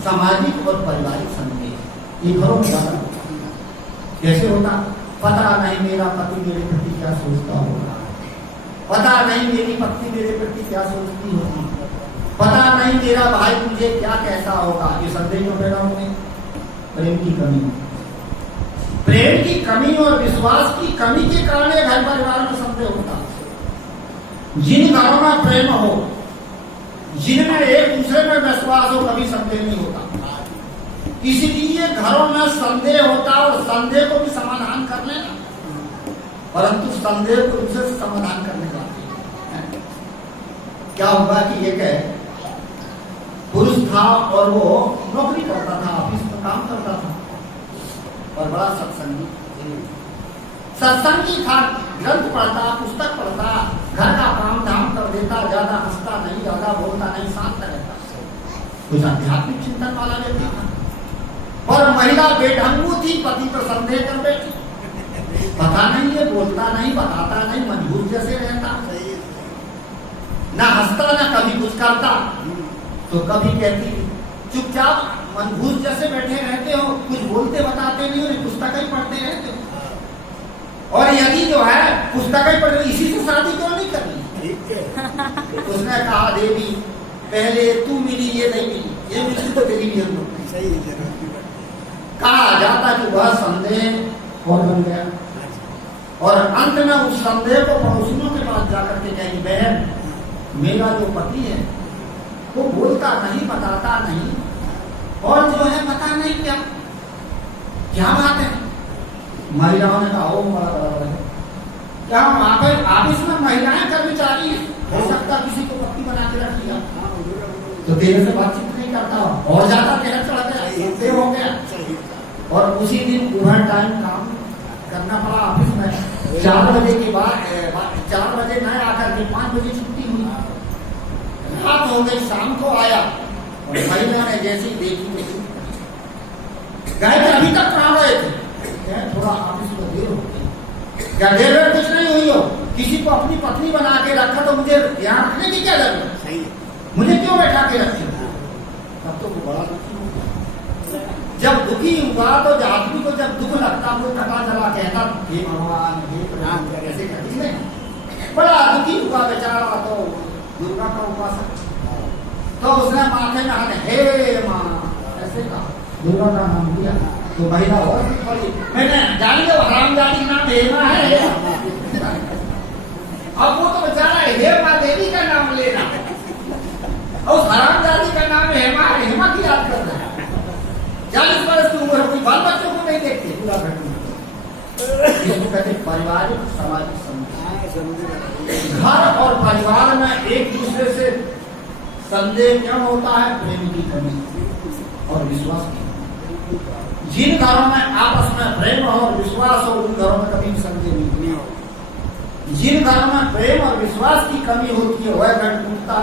सामाजिक और पारिवारिक संदेह, ये घरों में ज्यादा होता है। कैसे होता? पता नहीं मेरा पति मेरे प्रति क्या सोचता होगा, पता नहीं मेरी पत्नी मेरे प्रति क्या सोचती होगी, पता नहीं मेरा भाई मुझे क्या कैसा होगा। ये संदेह क्यों पैदा होंगे? प्रेम की कमी, प्रेम की कमी और विश्वास की कमी के कारण घर परिवार में संदेह होता। जिन घरों में प्रेम हो, जिनमें एक दूसरे में विश्वास हो, कभी संदेह नहीं होता। इसलिए घरों में संदेह होता और संदेह को भी समाधान कर लेना, परंतु संदेह को दूसरे से समाधान करने का क्या हुआ कि एक पुरुष था और वो नौकरी करता था, ऑफिस में काम करता था और बड़ा सत्संगी था, ग्रंथ पढ़ता, पुस्तक पढ़ता, घर का काम धाम कर देता, ज्यादा हंसता नहीं, ज्यादा बोलता नहीं, शांत रहता, कुछ आध्यात्मिक चिंतन वाला व्यक्ति था। और महिला बेढंगू थी, पति पर संदेह कर बैठी, पता नहीं ये बोलता नहीं, बताता नहीं, मजबूर जैसे रहता, ना हंसता ना कभी कुछ करता, तो कभी कहती चुपचाप मनभूस जैसे बैठे रहते हो, कुछ बोलते बताते नहीं हो, पुस्तक ही पढ़ते रहते हो। और यदि जो है पुस्तक ही पढ़ रहे, इसी से शादी क्यों नहीं करनी? उसने कहा देवी पहले तू मिली, ये नहीं मिली, ये मिली तो तेरी भी सही है। कहा जाता कि वह संदेह और बन गया और अंत में उस संदेह को पड़ोसियों के पास जाकर के कही बहन मेरा जो पति है वो बोलता नहीं, बताता नहीं, और जो है पता नहीं क्या बात है। महिलाओं ने कहा ओ बड़ा बराबर है, क्या हम ऑफिस में महिलाएं कर्मचारी है, हो सकता किसी को पत्नी बना के रख लिया तो तेरे से बातचीत नहीं करता और ज्यादा कहर चढ़ गया, हो गया। और उसी दिन ओवर टाइम काम करना पड़ा ऑफिस में। 4 बजे के बाद 4 बजे न आकर के 5 बजे छुट्टी हुई, रात हो गई, शाम को आया और महिला ने जैसी देखी गए थे, अभी तक कहाँ गए थे? थोड़ा ऑफिस में देर हो गई। क्या देर कुछ नहीं हुई हो, किसी को अपनी पत्नी बना के रखा तो मुझे यहाँ रखने की क्या जरूरत है? मुझे क्यों बैठा के रखी? तब तो वो बड़ा दुखी हुआ। जब दुखी हुआ तो आदमी को जब दुख लगता वो टका चला कहता हे भगवान हे प्रणाम, कैसे कहती नहीं, बड़ा दुखी हुआ बेचारा। तो दुर्गा का उपासक, तो उसने माथे में हाथ हे माँ ऐसे कहा, दुर्गा का नाम दिया तो महिला और पड़ी, मैंने जान लिया हरामजादी नाम हेमा है। अब वो तो बेचारा हेमा देवी का नाम लेना और हरामजादी का नाम हेमा, हेमा की याद करना। 40 वर्ष की उम्र हुई, बाल बच्चों को नहीं देखते, पूरा कहते पारिवारिक सामाजिक संदेह। घर और परिवार में एक दूसरे से संदेह क्यों होता है? प्रेम की कमी और विश्वास की। जिन घरों में आपस में प्रेम और विश्वास हो उन घरों में कभी संदेह नहीं हो। जिन घरों में प्रेम और विश्वास की कमी होती है वह घर टूटता।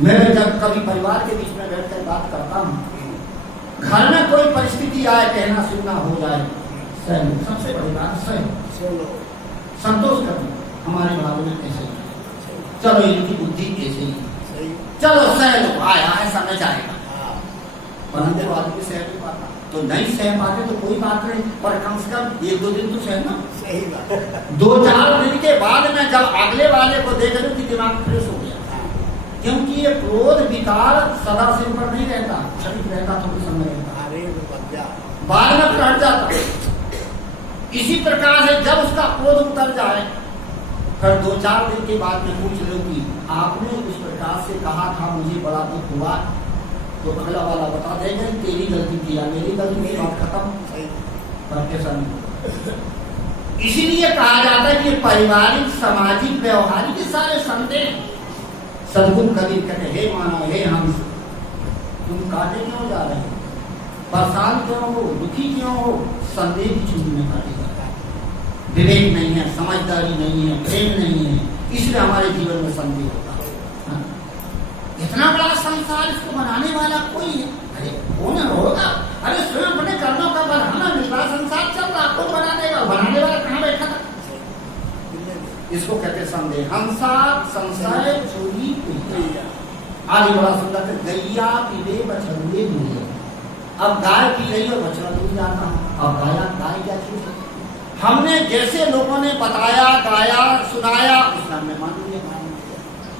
मैं जब कभी परिवार के बीच में बैठकर बात करता हूँ, घर में कोई परिस्थिति आए, कहना सुनना हो जाए, सबसे बड़ी बात संतोष करना। हमारे बाबू ने ऐसे चलो इनकी बुद्धि ऐसे ही, चलो सह लो, आया है समय जाएगा, परंतु आदमी सह नहीं पाता। तो नहीं सह पाते तो कोई बात नहीं, पर कम से कम 1-2 दिन तो सहना। सही बात। 2-4 दिन के बाद में जब अगले वाले को देख लो कि दिमाग फ्रेश हो गया, क्योंकि ये क्रोध विकार सदा सिर पर नहीं रहता, क्षणिक रहता, थोड़ी समय रहता, बाद में हट जाता। इसी प्रकार से जब उसका क्रोध उतर जाए, फिर 2-4 दिन के बाद में पूछ लो कि आपने उस प्रकार से कहा था, मुझे बड़ा दुख हुआ, तो अगला वाला बता देगा तेरी गलती थी या मेरी गलती थी, बात खत्म। पर ऐसा नहीं। इसीलिए कहा जाता है कि पारिवारिक सामाजिक व्यवहारिक सारे संदेह। सदगुरु कबीर कहते हे मानव हे हंस, तुम काटे क्यों जा रहे हो, परेशान क्यों हो, दुखी क्यों हो? संदेह की चूड़ी में काटे जाता है। विवेक नहीं है, समझदारी नहीं है, प्रेम नहीं है, इसलिए हमारे जीवन में संदेह होता है। इतना बड़ा संसार, इसको बनाने वाला कोई है? अरे कौन होगा? अरे स्वयं अपने कर्मों का बनाना मिल रहा, संसार चल रहा, कौन बना देगा? बनाने वाला कहाँ बैठा था? इसको कहते संदेह। हंसा संशय चोरी आगे बड़ा सुंदर है, गैया पीले बछड़ुए दूध। अब गाय पी रही और बछड़ा दूध जाता। अब गाय क्या चीज है? हमने जैसे लोगों ने बताया, गाया, सुनाया, उस नाम में मान लिया,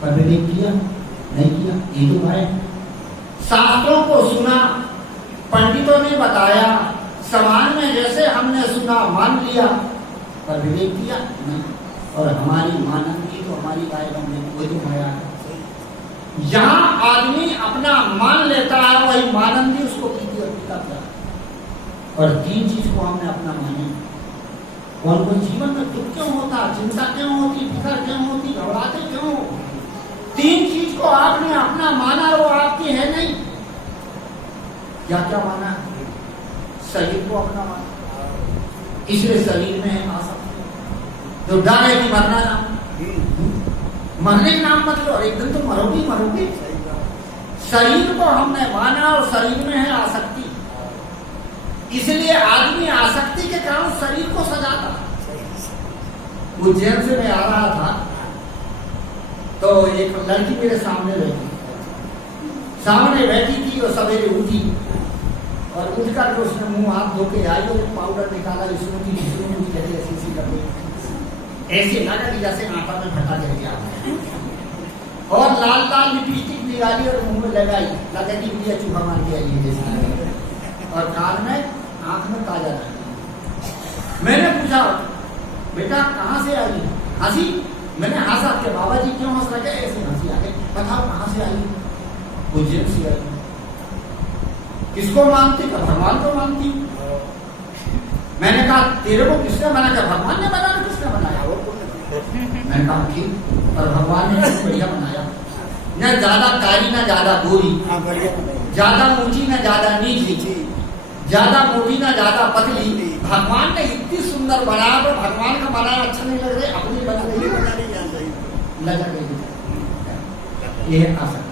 पर विवेक किया नहीं किया, ये तो गाय। शास्त्रों को सुना, पंडितों ने बताया, समाज में जैसे हमने सुना, मान लिया, पर विवेक किया नहीं। और हमारी मानंदी तो हमारी गाय बन गई, वही तो माया है। जहां आदमी अपना मान लेता है वही मानंदी उसको पीती और पीता क्या। और तीन चीज को हमने अपना माने। कौन कौन जीवन में दुख क्यों होता, चिंता क्यों होती, फिक्र क्यों होती, घबराते क्यों? तीन चीज को आपने अपना माना, वो आपकी है नहीं। क्या क्या माना? शरीर को अपना माना, इसलिए शरीर में है आसक्ति। जो डर है कि मरना नाम, मरने का नाम मत लो, एक दिन तो मरोगी मरोगी। शरीर को हमने माना और शरीर में है आसक्ति, इसलिए आदमी आसक्ति के कारण शरीर को सजाता। उज्जैन से मैं आ रहा था तो एक लड़की मेरे सामने बैठी थी और सवेरे उठी और उठकर के उसने मुंह हाथ धो के आई और पाउडर निकाला, इसमें ऐसी कर दी, ऐसे लगा कि जैसे आटा में फटा गिर गया, और लाल लाल लिपस्टिक निकाली और मुंह में लगाई, लगा कि ये चूहा मार दिया ये जैसा, और कान में आंख में काजल आई। मैंने पूछा बेटा कहाँ से आई? हंसी। मैंने हंसा के बाबा जी क्यों हंस लगे? ऐसे हंसी आ गई। बताओ कहाँ से आई? उज्जैन से आई। किसको मानती? भगवान को मानती। मैंने कहा तेरे को किसने बनाया? भगवान ने बनाया। किसने बनाया? मैंने कहा ठीक, और भगवान ने बढ़िया बनाया, न ज्यादा कारी न ज्यादा गोरी, ज्यादा ऊंची न ज्यादा नीची, ज्यादा मोटी ना ज्यादा पतली। भगवान ने इतनी सुंदर बनाया, तो भगवान का बनाया अच्छा नहीं लग रहा, अपनी बना रही लगा गई। ये है आसक्ति।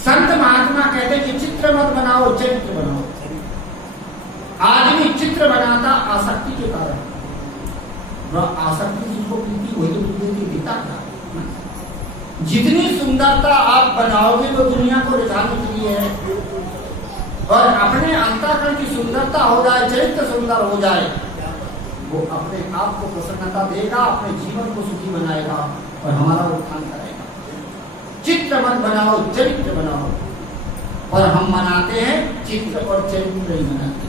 संत महात्मा कहते हैं कि चित्र मत बनाओ, चरित्र बनाओ। आदमी चित्र बनाता आसक्ति के कारण, वह आसक्ति जिसको पीती वही तो पीती दिखता था। जितनी सुंदरता आप बनाओगे तो दुनिया को रिझाने के लिए है, और अपने अंतःकरण की सुंदरता हो जाए, चरित्र सुंदर हो जाए, वो अपने आप को प्रसन्नता देगा, अपने जीवन को सुखी बनाएगा और हमारा उत्थान करेगा। चित्र मत बनाओ, चरित्र बनाओ। और हम मनाते हैं चित्र और चरित्र नहीं मनाते।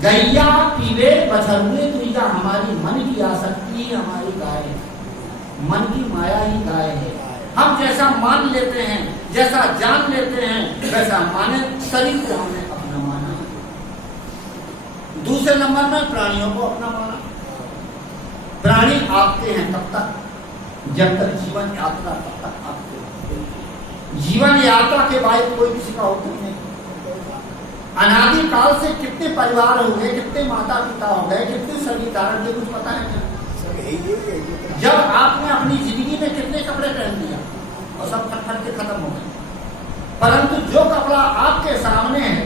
गैया पीवे बछड़ुए तुझा, हमारी मन की आसक्ति हमारी गाय है, मन की माया ही गाय है। हम जैसा मान लेते हैं, जैसा जान लेते हैं, वैसा माने। शरीर को हमने अपना माना। दूसरे नंबर में प्राणियों को अपना माना। प्राणी आते हैं तब तक जब तक जीवन यात्रा, तब तक आते हैं। जीवन यात्रा के बाद कोई किसी का होता नहीं। अनादि काल से कितने परिवार हो गए, कितने माता पिता हो गए, कितने सभी धारण के कुछ पता है क्या? जब आपने अपनी जिंदगी में कितने कपड़े पहन लिया और सब फट फट के खत्म हो गए, परंतु जो कपड़ा आपके सामने है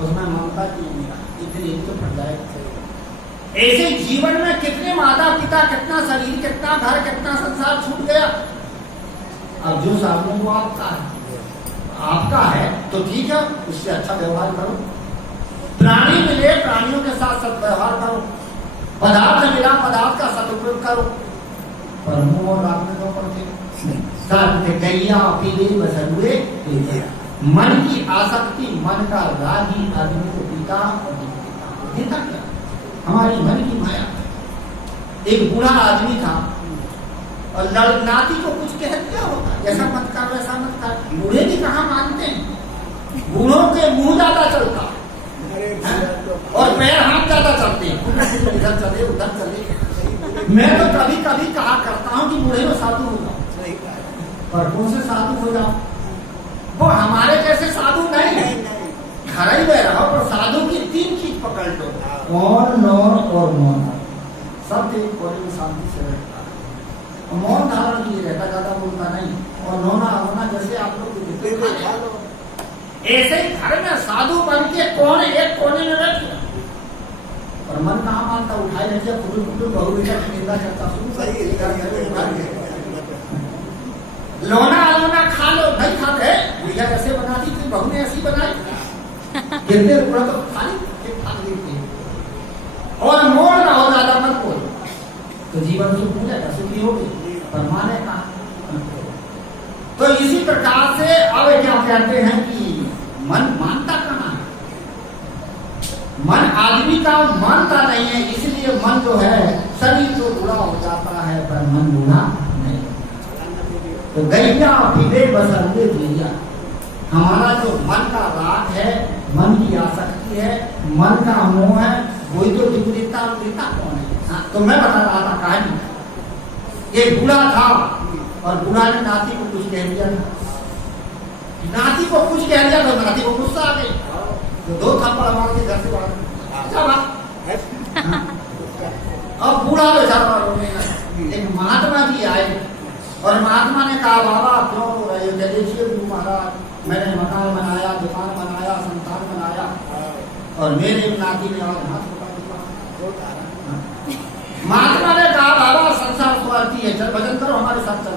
उसमें ममता की इतनी तो फट जाएगा। ऐसे जीवन में कितने माता पिता, कितना शरीर, कितना घर, कितना संसार छूट गया। अब जो सामने वो आपका है तो ठीक है, उससे अच्छा व्यवहार करो। प्राणी मिले, प्राणियों के साथ सद्व्यवहार करो। पदार्थ मिला, पदार्थ का सदुपयोग करो। पर मुंह और रात में दो पड़ते गैया पीले बछड़ुए, मन की आसक्ति, मन का रागी आदमी को पीता और देता क्या? हमारी मन की माया। एक बूढ़ा आदमी था और नाती को कुछ कह दिया होगा, ऐसा मत कर वैसा मत कर। बूढ़े भी कहाँ मानते हैं। बूढ़ों के मुंह ज्यादा चलता और पैर हाथ ज्यादा चलते हैं, इधर चले उधर चले। मैं तो कभी कभी कहा करता हूँ कि बूढ़े में साधु हो जाओ, पर कौन से साधु हो जाओ? वो हमारे जैसे साधु नहीं, घर ही में रहो, पर साधु की तीन चीज पकड़ लो, कौन, नौन और मौन। सब एक कोने में शांति से रहता है, मौन धारण किए रहता, ज्यादा बोलता नहीं, और नौना होना जैसे आप लोग ऐसे ही घर में साधु बन के कौन एक कोने में बैठ गया, और मन कहाँ मानता, उठाए नहीं किया, फुटू फुटू बहु बेटा की निंदा करता। लोना अलोना खा लो, नहीं खाते भैया ऐसे बनाती थी, बहू ने ऐसी बनाई, गिरते पूरा तो खाली ठीक ठाक गिरती। और मोड़ ना हो ज्यादा मत बोल, तो जीवन सुख हो जाएगा, सुखी होगी, पर माने कहा। तो इसी प्रकार से अब क्या कहते हैं कि मन मानता कहाँ है, मन आदमी का मानता नहीं है, इसलिए मन जो है शरीर तो बूढ़ा हो जाता है पर मन बूढ़ा नहीं। तो गैया पीले बसंगे गैया, हमारा जो मन का राग है, मन की आसक्ति है, मन का मोह है, वही तो विपरीता कौन है। हाँ, तो मैं बता रहा था कहानी, ये बूढ़ा था और बूढ़ा ने नाती को कुछ कह दिया था, नाती को कुछ कह दिया तो नाती को गुस्सा आ गई, तो 2 थप्पड़ मार के घर से बाहर। अब बूढ़ा बेचारा रोने लगा। एक महात्मा जी आए और महात्मा ने कहा बाबा क्यों रो रहे हो, देखिए गुरु महाराज, मैंने मकान बनाया, दुकान बनाया, संतान बनाया और मेरे नाती ने आज हाथ उठा दिया। महात्मा ने कहा बाबा संसार स्वार्थी है, चल भजन करो हमारे साथ चल।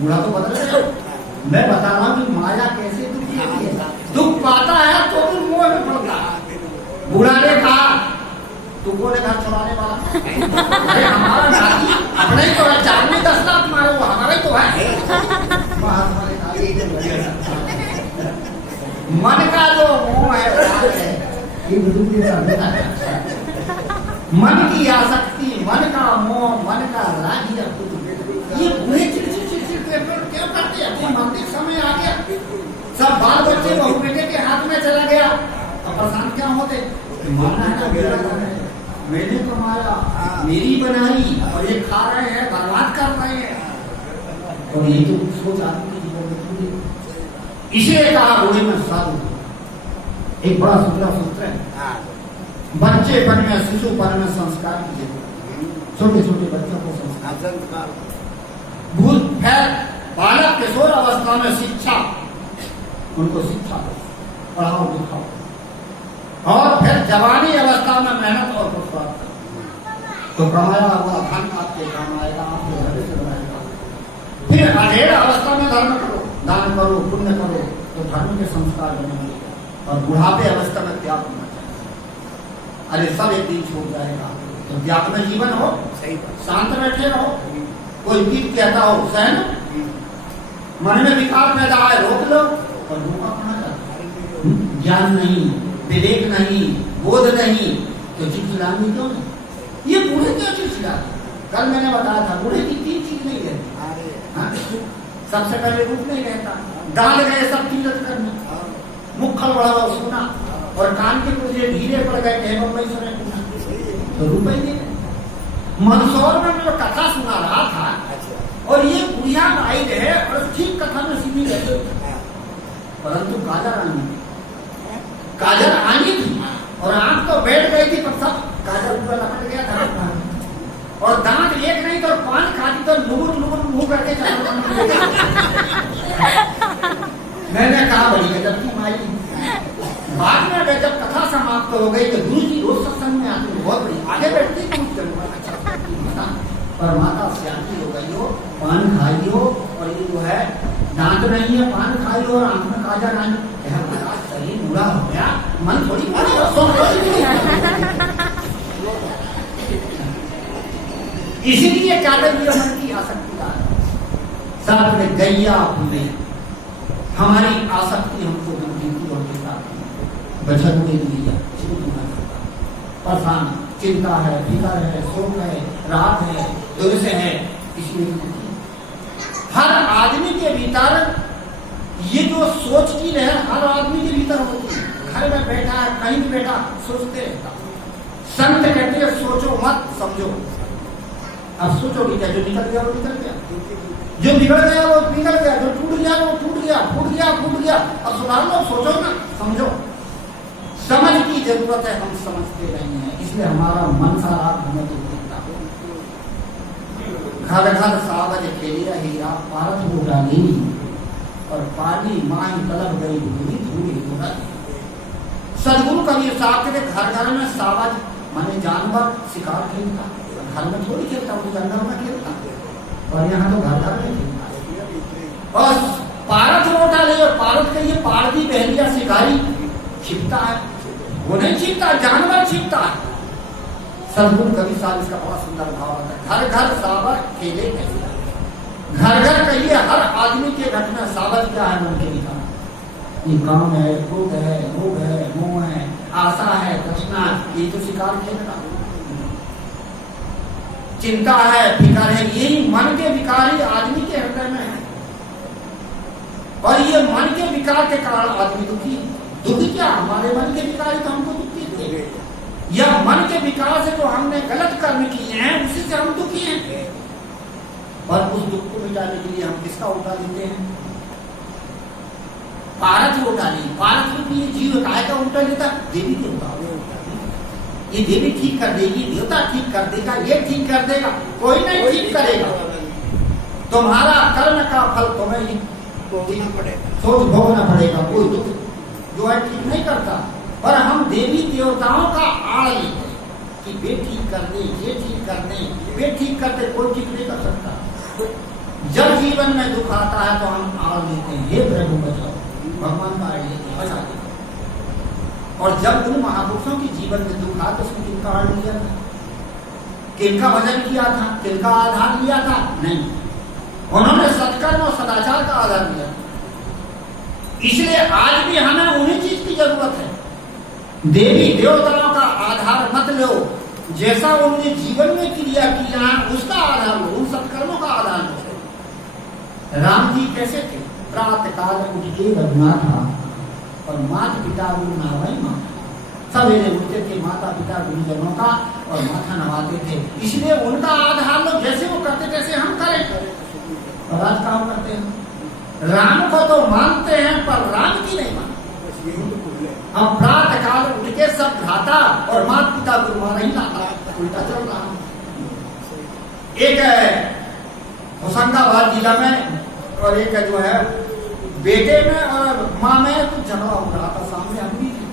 बूढ़ा तो बदल गया। मैं बता रहा हूँ कि माया कैसे दुख देती है, दुख पाता है तो भी मोह में पड़ता है। बूढ़ा ने कहा तू बोले घर छुड़ाने वाला, अरे हमारा नाती अपने ही तो है, 4 में 10 लाख मारो वो हमारा ही तो है। महात्मा ने कहा मन का जो मोह है मन की आसक्ति, मन का मोह, मन का राग, ये बुरे क्यों करते हैं? मंदिर समय आ गया, सब बाल बच्चे बहू बेटे के हाथ में चला गया, अब परेशान क्या होते? माना है ना मेरा घर है, मैंने कमाया, मेरी बनाई और ये खा रहे हैं, बर्बाद कर रहे हैं। और ये तो सोच आदमी की जीवन में पूरी। इसे कहा बूढ़े में साधु, एक बड़ा सुंदर सूत्र है, बच्चेपन में शिशुपन में संस्कार की जरूरत, छोटे छोटे बच्चों को संस्कार, भूत है बालक किशोर अवस्था में शिक्षा, उनको शिक्षा दो, पढ़ाओ लिखाओ, और फिर जवानी अवस्था में मेहनत और पुरुषार्थ। तो कमाया हुआ धन आपके काम आएगा, आपके भविष्य बनाएगा। फिर अधेड़ अवस्था में धर्म करो, दान करो, पुण्य करो, तो धर्म के संस्कार बनेंगे। और बुढ़ापे अवस्था में त्याग होना चाहिए। अरे सब एक दिन छूट जाएगा, तो त्याग में जीवन हो, शांत बैठे रहो, कोई गीत कहता हो सहन, मन में विकार पैदा है रोक लो, और रोका कहाँ जाता? ज्ञान नहीं, विवेक नहीं, बोध नहीं, तो चिड़चिड़ानी क्यों नहीं? ये बूढ़े क्यों चिड़चिड़ाते? कल मैंने बताया था बूढ़े की 3 चीज नहीं रहती। सबसे पहले रूप नहीं रहता, डाल गए सब तीरथ करने, मुखल बड़ा हुआ सुना, और कान के पुर्जे ढीले पड़ गए एवं वही सुने, तो रूप ही नहीं। मंदसौर में जो कथा सुना रहा था, और ये बुढ़िया आई रहे और ठीक कथा में सीधी रहती, परंतु काजल आनी थी और आंख तो बैठ गई थी, पर सब काजल पूरा लपट गया था, और दांत एक नहीं तो 5 खाती तो लुगुर लुगुर मुंह करके चला। मैंने कहा बड़ी गजब की माई। बाद में जब कथा समाप्त हो गई तो गुरु जी रोज सत्संग में आती, बहुत बड़ी आगे बैठती पर माता श्यामी हो गई हो, पान खाई हो, और ये जो है दांत नहीं है, पान खाई हो और आंख में काजल आई, शरीर बुरा हो गया, मन थोड़ी इसीलिए क्या मन की आसक्ति का साथ में गैया पुण्य, हमारी आसक्ति हमको गंभीरती और बचन के लिए परेशान, चिंता है, फिकर है, शोक है, रात है, दुर्स है। इसलिए हर आदमी के भीतर ये जो सोच की लहर हर आदमी के भीतर होती है। घर में बैठा है, कहीं भी बैठा सोचते रहता। संत कहते हैं सोचो मत समझो। अब सोचोगे क्या? जो निकल गया वो निकल गया, जो बिगड़ गया वो बिगड़ गया, जो टूट गया वो टूट गया, फूट गया फूट गया। अब सुधार लो, सोचो ना, समझो। समझ की जरूरत है, हम समझते नहीं है, इसलिए हमारा मन सारा हमें तो घर घर सावज खेलिया हीरा पारत हो डाली, और पाली माई तलब गई धूली धूली होगा। सदगुरु कबीर साहब के घर घर में सावज माने जानवर शिकार खेलता, घर में थोड़ी खेलता, वो जंगल में खेलता, और यहाँ तो घर घर में खेलता। और पारत रोटा ले, और पारत का ये पारदी बहलिया शिकारी छिपता है, वो नहीं छिपता, जानवर छिपता है। सदगुरु कवि साहब इसका बहुत सुंदर भाव आता है, घर घर सावर खेले कैसे, घर घर कहिए हर आदमी के घट में सावर क्या है मन के विकार, ये काम है, क्रोध है, रोग है, मोह है, आशा है, तृष्णा, ये तो शिकार खेल रहा, चिंता है, फिकर है, यही मन के विकारी आदमी के हृदय में है। और ये मन के विकार के कारण आदमी दुखी है। दुखी क्या, हमारे मन के विकार तो हमको दुखी थे, या मन के विकार से जो हमने गलत कर्म किए हैं उसी से हम दुखी हैं। और उस दुख को मिटाने के लिए हम किसका उल्टा लेते हैं? पारत उल्टा नहीं, पारत रूपी ये जीव काय का उल्टा लेता, देवी देवता, ये देवी ठीक कर देगी, देवता ठीक कर देगा, ये ठीक कर देगा, कोई नहीं ठीक करेगा। तुम्हारा कर्म का फल तुम्हें ही सोच भोगना पड़ेगा। कोई दुख जो है ठीक नहीं करता, पर हम देवी देवताओं का आड़ लेते हैं कि वे ठीक कर दे, ये ठीक कर दे, वे ठीक करते, कोई ठीक नहीं कर सकता। जब जीवन में दुख आता है तो हम आड़ लेते हैं, हे प्रभु बचाओ, भगवान का आड़ लेते हैं, बचा देते। और जब उन महापुरुषों के जीवन में दुख आता तो उसने किनका आड़ लिया था, किनका भजन किया था, किनका आधार लिया था? नहीं, उन्होंने सत्कर्म और सदाचार का आधार लिया। इसलिए आज भी हमें उन्हीं चीज की जरूरत है। देवी देवताओं का आधार मत लो, जैसा उनने जीवन में क्रिया किया उसका आधार लो, उन सत्कर्मों का आधार लो। राम जी कैसे थे? प्रातः काल उठ के रघुना था और माता पिता गुरु नहवाई माता, सवेरे उठते थे माता पिता गुरुजनों का और माथा नवाते थे। इसलिए उनका आधार लो, जैसे वो करते तैसे हम करें। और आज काम करते हैं, राम को तो मानते हैं पर राम की नहीं मानते। हम प्रातः काल उठ के सब घाता और माता पिता गुरु मारा ही लाता, उल्टा चल रहा। एक होशंगाबाद जिला में और एक जो है बेटे में और माँ में कुछ झगड़ा हो रहा था, सामने हम भी थे।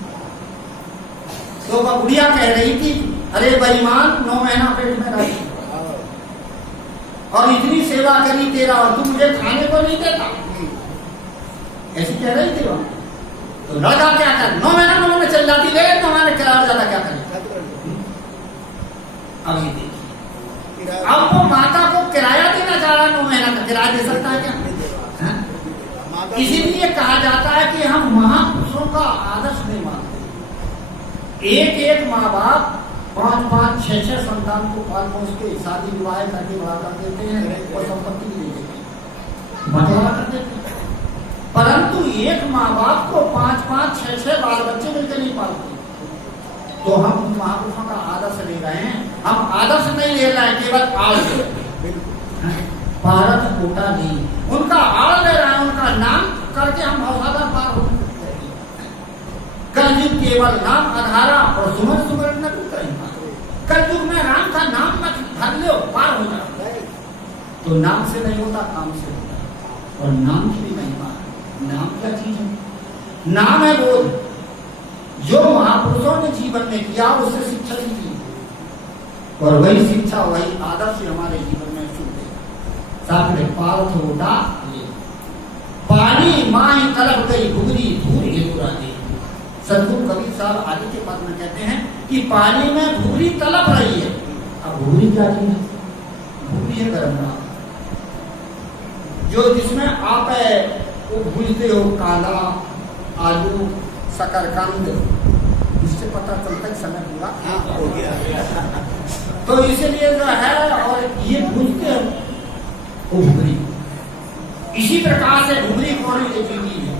तो वह बुढ़िया कह रही थी, अरे बेईमान 9 महीना पेट में रही और इतनी सेवा करी तेरा और तू मुझे खाने को नहीं देता, ऐसी कह रही थी वह। तो लड़का क्या कर, 9 महीना चल जाती, ले 9 महीने किराया ज्यादा क्या करे। अब ये देखिए, अब वो माता को किराया देना चाह रहा, 9 महीना का किराया दे सकता है क्या? इसीलिए कहा जाता है कि हम महापुरुषों का आदर्श नहीं मानते। एक एक माँ बाप 5-5, 6-6 संतान को पाल पोस के शादी विवाह करके बड़ा कर देते हैं और संपत्ति भी दे देते हैं, बंटवारा कर देते हैं। परंतु एक माँ बाप को 5-5, 6-6 बाल बच्चे मिलकर नहीं पालते। तो हम महापुरुषों का आदर्श ले रहे हैं, हम आदर्श नहीं ले रहे हैं, केवल आड़ ले रहे हैं। भारत कोटा नहीं, उनका आड़ ले रहा है, उनका नाम करके हम भवसागर पार हो सकते हैं। कलयुग केवल नाम आधारा और सुमर सुमर न करेंगे। कलयुग में राम का नाम मत भर लो, पार हो जाओ। तो नाम से नहीं होता, काम से होता। और नाम की भी महिमा, नाम क्या चीज है? नाम है बोध, जो महापुरुषों ने जीवन में किया उससे शिक्षा लीजिए और वही शिक्षा वही आदर्श हमारे जीवन में शुद्ध है। सामने पारथ होता पानी माई तलब गई घुगरी धूल हेतुरा दे। सदगुरु कबीर साहब आगे के पद में कहते हैं कि पानी में घुगरी तलब रही है। अब घुगरी क्या चीज है? घुगरी है गरम रात, जो जिसमें आप वो भूलते हो काला आलू शकरकंद, इससे पता चलता है समय पूरा हो गया। तो इसीलिए जो है और ये भूलते हो वो घुगरी। इसी प्रकार से घुगरी कौन ये चीज है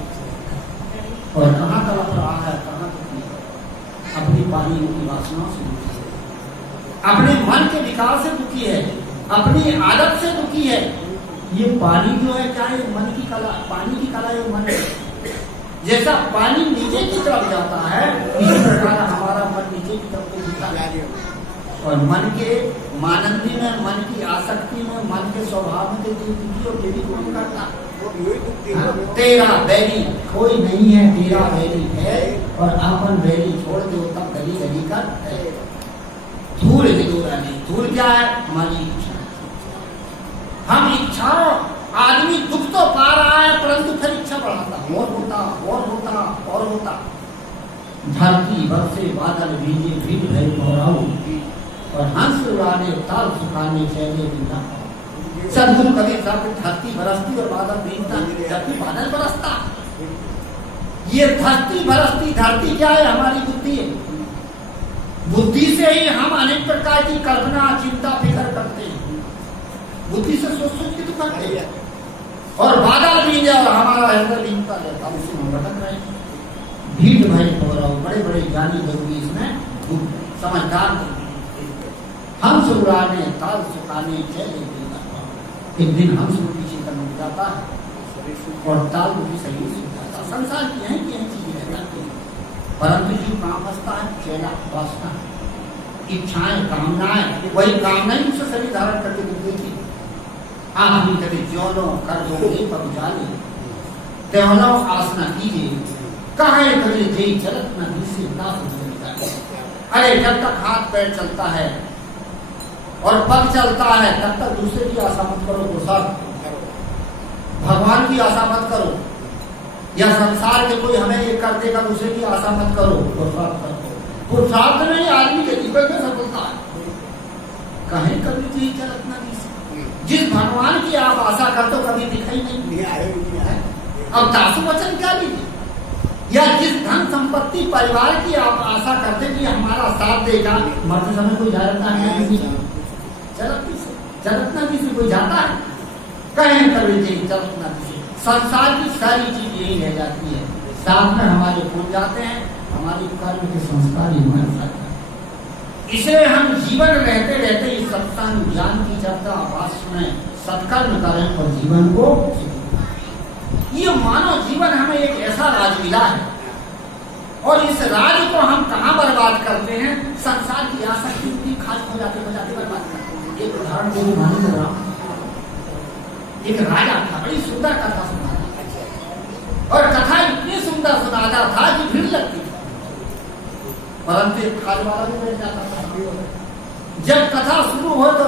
और कहाँ तड़प रहा है, कहाँ तक अपनी पानी की वासना से दुखी है, अपने मन के विकार से दुखी है, अपनी आदत से दुखी है। ये पानी जो है क्या है? मन की कला, पानी की कला है मन। जैसा पानी नीचे की तरफ जाता है इसी प्रकार हमारा मन नीचे की तरफ गिरता है और मन के मानंदी में, मन की आसक्ति में, मन के स्वभाव में दुखी और देवी कौन करता? तेरा बैरी कोई नहीं है, तेरा बैरी है और अपन बैरी छोड़ दो तब गली गली कर धूल हिलोरा नहीं। धूल क्या है? हमारी इच्छा। हम इच्छाओं आदमी दुख तो पा रहा है परंतु फिर इच्छा बढ़ाता, और होता और होता और होता। धरती बरसे बादल भीगे भीड़ भय गौराऊ, और हंस उड़ाने ताल सुखाने चले बिना। सदगुरु कबीर साहब की धरती बरसती और बादल भीगता, जबकि बादल बरसता। ये धरती बरसती, धरती क्या है? हमारी बुद्धि है। बुद्धि से ही हम अनेक प्रकार की कल्पना चिंता फिक्र करते हैं, बुद्धि से सोच सोच के तो करते हैं। और बादल भीगे और हमारा हृदय भीगता रहता, उसी में भटक रहे हैं। भीड़ भय गौरव, बड़े बड़े ज्ञानी लोग इसमें समझदार हंस उड़ाने ताल सुखाने चले बिना। एक दिन हंस को पीछे करने जाता है और ताल भी सही से जाता। संसार की है कि चीजें रह जाती है, परंतु जो काम फंसता है चेला वासना, इच्छाएं, कामनाएं, वही कामनाएं उसे शरीर धारण करके देती। आदमी कभी ज्योनो कर दो ये पहुंचाले, त्योनो आसना कीजिए, कहे कभी जय चलत न दूसरी ना हो। अरे जब तक हाथ पैर चलता है और पग चलता है तब तक दूसरे की आशा मत करो, पुरुषार्थ भगवान की आशा मत करो, या संसार के कोई हमें ये कर देगा दूसरे की आशा मत करो, पुरुषार्थ करो। पुरुषार्थ में आदमी के जीवन में सफलता है। कहीं कभी जी चलत ना दिखे, जिस भगवान की आप आशा करते हो कभी दिखाई नहीं है। अब दासु वचन क्या लीजिए, या जिस धन संपत्ति परिवार की आप आशा करते कि हमारा साथ देगा, मरते समय कोई जाता है? चलत ना दिखे कोई जाता है? कहीं कभी जी चलत ना दिखे। संसार की सारी चीज यही रह जाती है, साथ में हमारे भूल जाते हैं, हमारी कर्म के संस्कार ही हमारे साथ हैं। इसलिए हम जीवन रहते रहते इस सत्संग ज्ञान की चर्चा आवास में सत्कर्म करें और जीवन को, ये मानव जीवन हमें एक ऐसा राज मिला है, और इस राज को हम कहाँ बर्बाद करते हैं? संसार की आसक्ति की खास हो जाते बर्बाद करते हैं। एक उदाहरण देने मालूम कर रहा हूँ, एक राजा था, बड़ी सुंदर कथा सुनाता, और कथा इतनी सुंदर सुनाता था कि भीड़ लगती थी, परंतु एक खाद वाला भी बैठ जाता था। जब कथा शुरू हो तो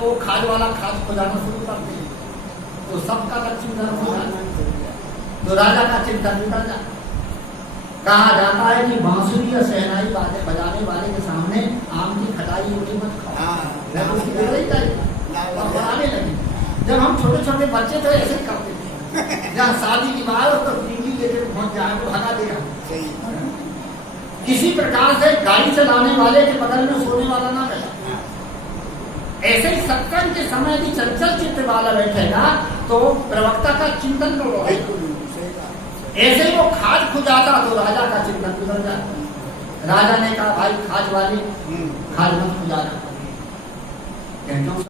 वो खाद वाला खाद को जाना शुरू करते हैं, तो सबका लक्ष्य धर्म हो जाता, तो राजा का चिंतन निकल जाता। कहा जाता है कि बांसुरी या शहनाई बजाने वाले के सामने आम की खटाई रोटी मत खाओ, बनाने लगी। जब हम छोटे छोटे बच्चे थे ऐसे करते थे, जहाँ शादी की बात हो तो टीवी लेकर पहुंच जाए तो भगा देगा। इसी प्रकार से गाड़ी चलाने वाले के बगल में सोने वाला ना बैठा। ऐसे ही सत्संग के समय यदि चंचल चित्त वाला बैठेगा तो प्रवक्ता का चिंतन करो, ऐसे ही वो खाद खुजाता तो राजा का चिंतन गुजर जाता। राजा ने कहा भाई खाद वाले खाद मत खुजाना,